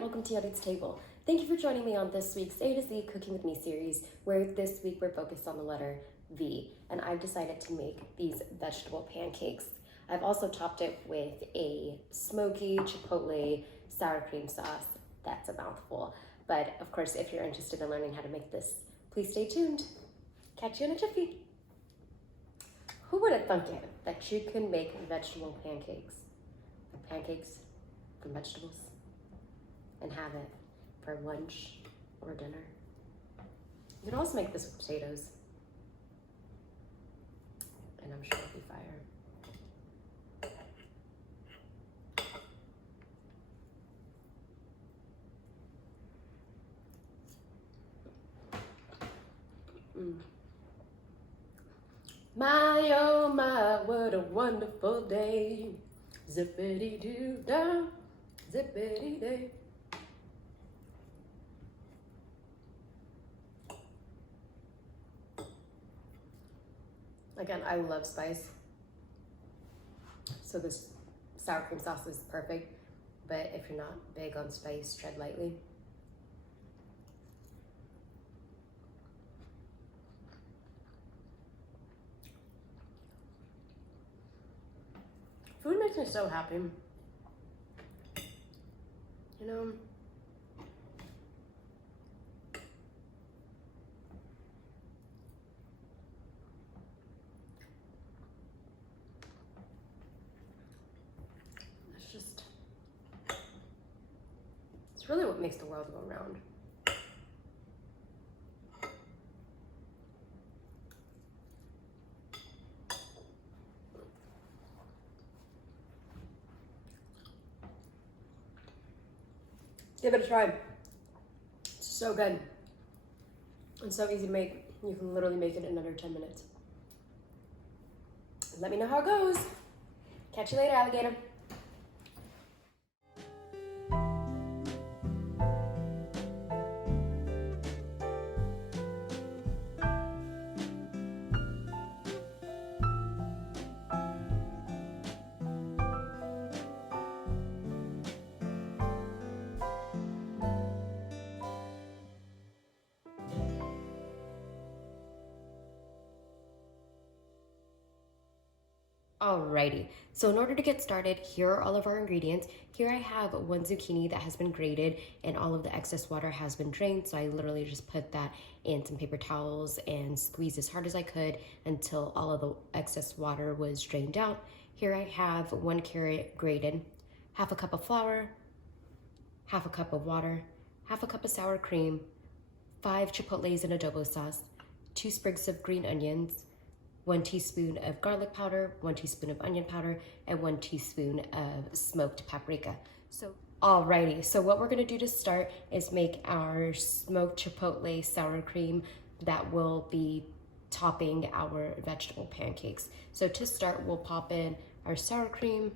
and welcome to Yadid's Table. Thank you for joining me on this week's A to Z Cooking With Me series, where this week we're focused on the letter V, and I've decided to make these vegetable pancakes. I've also topped it with a smoky chipotle sour cream sauce. That's a mouthful. But of course, if you're interested in learning how to make this, please stay tuned. Catch you in a jiffy. Who would have thunk it that you can make vegetable pancakes? Pancakes from vegetables, and have it for lunch or dinner. You can also make this with potatoes, and I'm sure it'll be fire. My, oh my, what a wonderful day. Zippity-doo-dah, zippity-day. Again, I love spice, so this sour cream sauce is perfect, but if you're not big on spice, tread lightly. Food makes me so happy. You know, it's really what makes the world go round. Give it a try. It's so good. It's so easy to make. You can literally make it in under 10 minutes. Let me know how it goes. Catch you later, alligator. Alrighty, so in order to get started, here are all of our ingredients. Here I have one zucchini that has been grated and all of the excess water has been drained, so I literally just put that in some paper towels and squeezed as hard as I could until all of the excess water was drained out. Here I have 1 carrot grated, half a cup of flour, half a cup of water, half a cup of sour cream, 5 chipotles in adobo sauce, 2 sprigs of green onions, 1 teaspoon of garlic powder, 1 teaspoon of onion powder, and 1 teaspoon of smoked paprika. Alrighty, so what we're gonna do to start is make our smoked chipotle sour cream that will be topping our vegetable pancakes. So to start, we'll pop in our sour cream.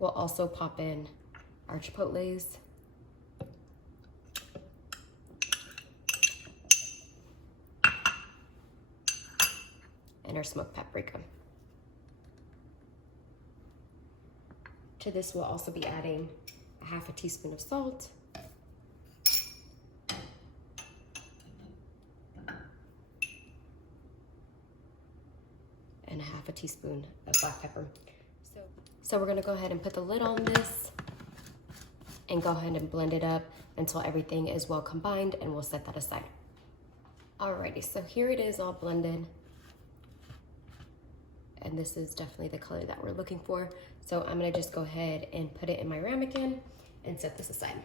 We'll also pop in our chipotles. And our smoked paprika. To this, we'll also be adding a half a teaspoon of salt, and a half a teaspoon of black pepper. So we're gonna go ahead and put the lid on this and go ahead and blend it up until everything is well combined, and we'll set that aside. Alrighty, so here it is all blended. And this is definitely the color that we're looking for. So I'm gonna just go ahead and put it in my ramekin and set this aside.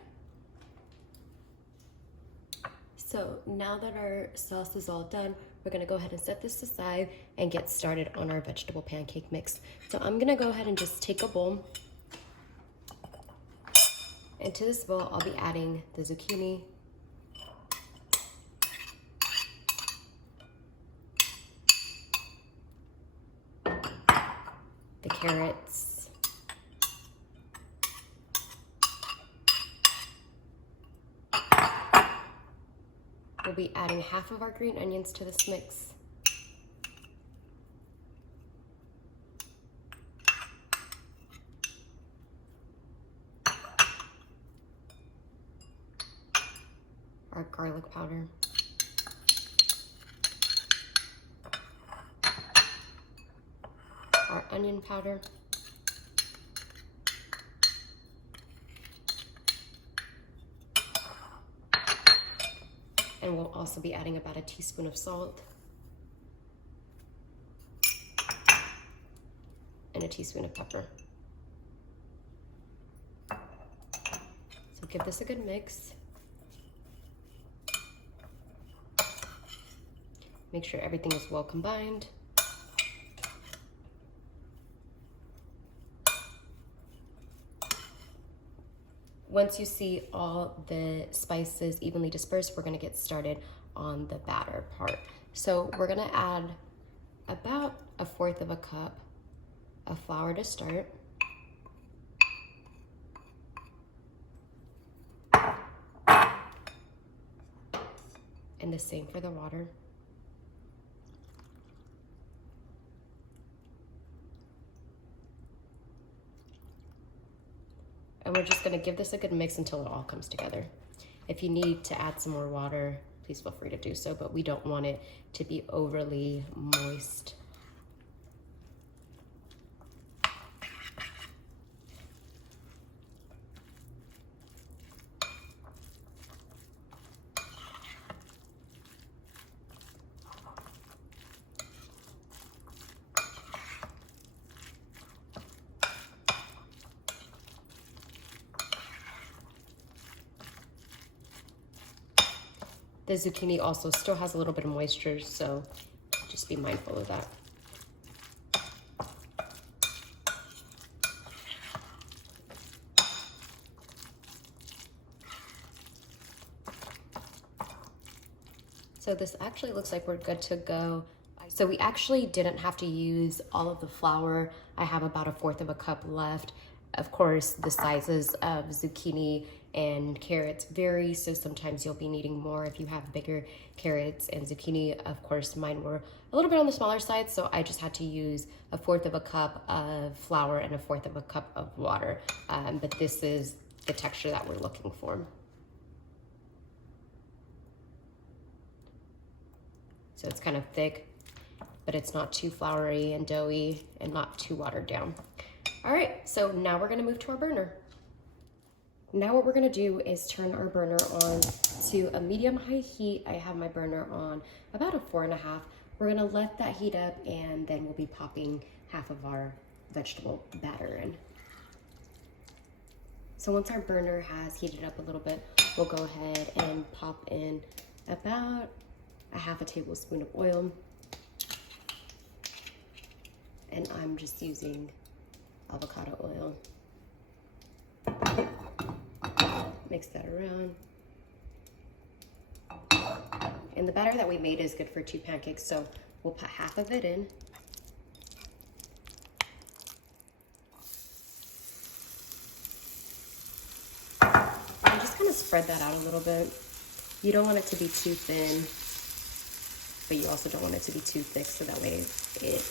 So now that our sauce is all done, we're gonna go ahead and set this aside and get started on our vegetable pancake mix. So I'm gonna go ahead and just take a bowl. And to this bowl, I'll be adding the zucchini, the carrots, we'll be adding half of our green onions to this mix, garlic powder. Our onion powder. And we'll also be adding about a teaspoon of salt and a teaspoon of pepper. So give this a good mix. Make sure everything is well combined. Once you see all the spices evenly dispersed, we're gonna get started on the batter part. So we're gonna add about 1/4 of a cup of flour to start. And the same for the water. And we're just gonna give this a good mix until it all comes together. If you need to add some more water, please feel free to do so, but we don't want it to be overly moist. The zucchini also still has a little bit of moisture, so just be mindful of that. So this actually looks like we're good to go. So we actually didn't have to use all of the flour. I have about 1/4 of a cup left. Of course, the sizes of zucchini and carrots vary, so sometimes you'll be needing more if you have bigger carrots and zucchini. Of course, mine were a little bit on the smaller side, so I just had to use 1/4 of a cup of flour and 1/4 of a cup of water. But this is the texture that we're looking for. So it's kind of thick, but it's not too floury and doughy and not too watered down. All right, so now we're gonna move to our burner. Now what we're gonna do is turn our burner on to a medium-high heat. I have my burner on about a 4.5. We're gonna let that heat up, and then we'll be popping half of our vegetable batter in. So once our burner has heated up a little bit, we'll go ahead and pop in about a 1/2 tablespoon of oil. And I'm just using avocado oil. Mix that around. And the batter that we made is good for 2 pancakes, so we'll put half of it in. And just kind of spread that out a little bit. You don't want it to be too thin, but you also don't want it to be too thick, so that way it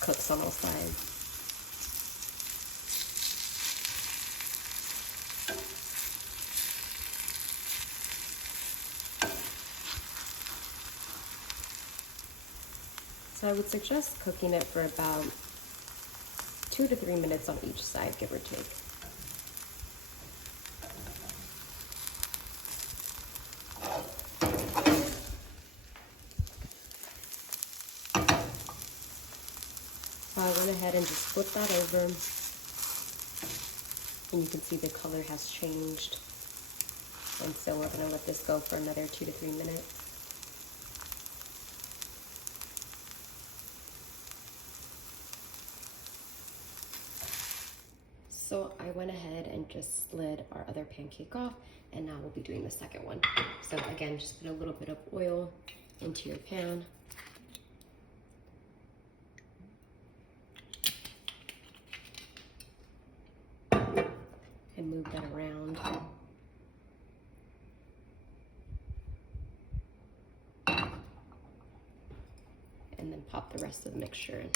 cooks on all sides. So I would suggest cooking it for about 2 to 3 minutes on each side, give or take. I went ahead and just flip that over, and you can see the color has changed. And so we're gonna let this go for another 2 to 3 minutes. So I went ahead and just slid our other pancake off, and now we'll be doing the second one. So again, just put a little bit of oil into your pan. And move that around. And then pop the rest of the mixture in.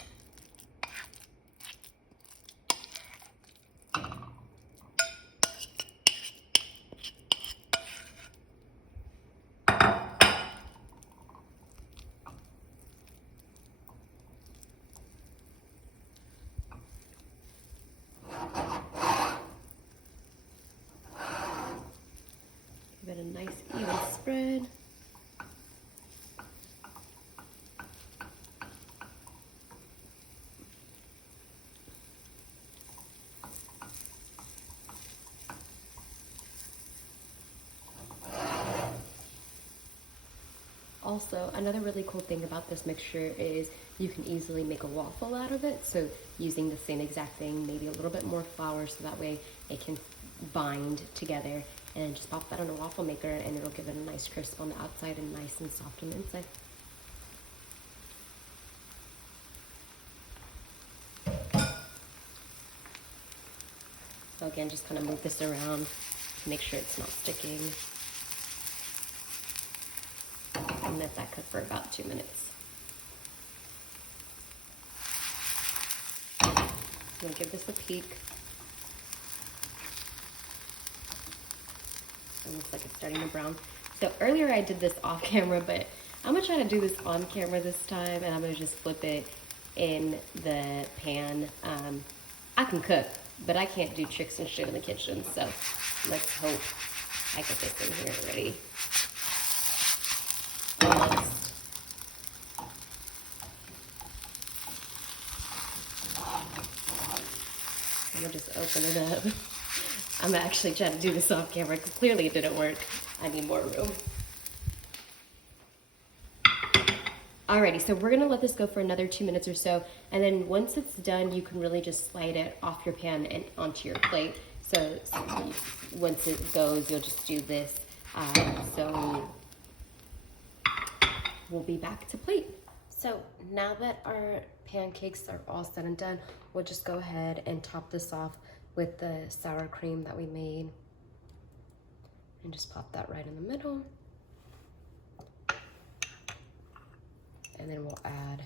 Also, another really cool thing about this mixture is you can easily make a waffle out of it. So using the same exact thing, maybe a little bit more flour so that way it can bind together, and just pop that on a waffle maker and it'll give it a nice crisp on the outside and nice and soft on the inside. So again, just kind of move this around to make sure it's not sticking. And let that cook for about 2 minutes. I'm gonna give this a peek. It looks like it's starting to brown. So earlier I did this off camera, but I'm gonna try to do this on camera this time, and I'm gonna just flip it in the pan. I can cook, but I can't do tricks and shit in the kitchen, so let's hope I get this in here ready. Almost. I'm gonna just open it up. I'm actually trying to do this off camera because clearly it didn't work. I need more room. Alrighty, so we're gonna let this go for another 2 minutes or so, and then once it's done, you can really just slide it off your pan and onto your plate. So once it goes, you'll just do this. So we'll be back to plate. So now that our pancakes are all said and done, we'll just go ahead and top this off with the sour cream that we made. And just pop that right in the middle. And then we'll add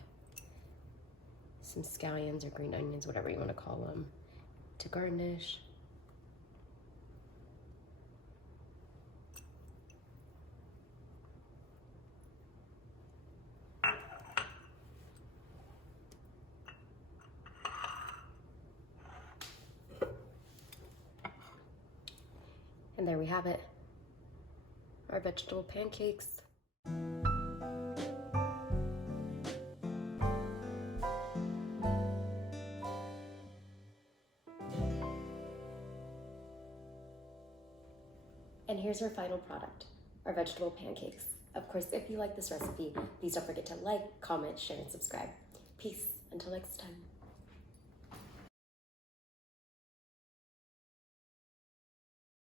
some scallions or green onions, whatever you want to call them, to garnish. And there we have it, our vegetable pancakes. And here's our final product, our vegetable pancakes. Of course, if you like this recipe, please don't forget to like, comment, share, and subscribe. Peace, until next time.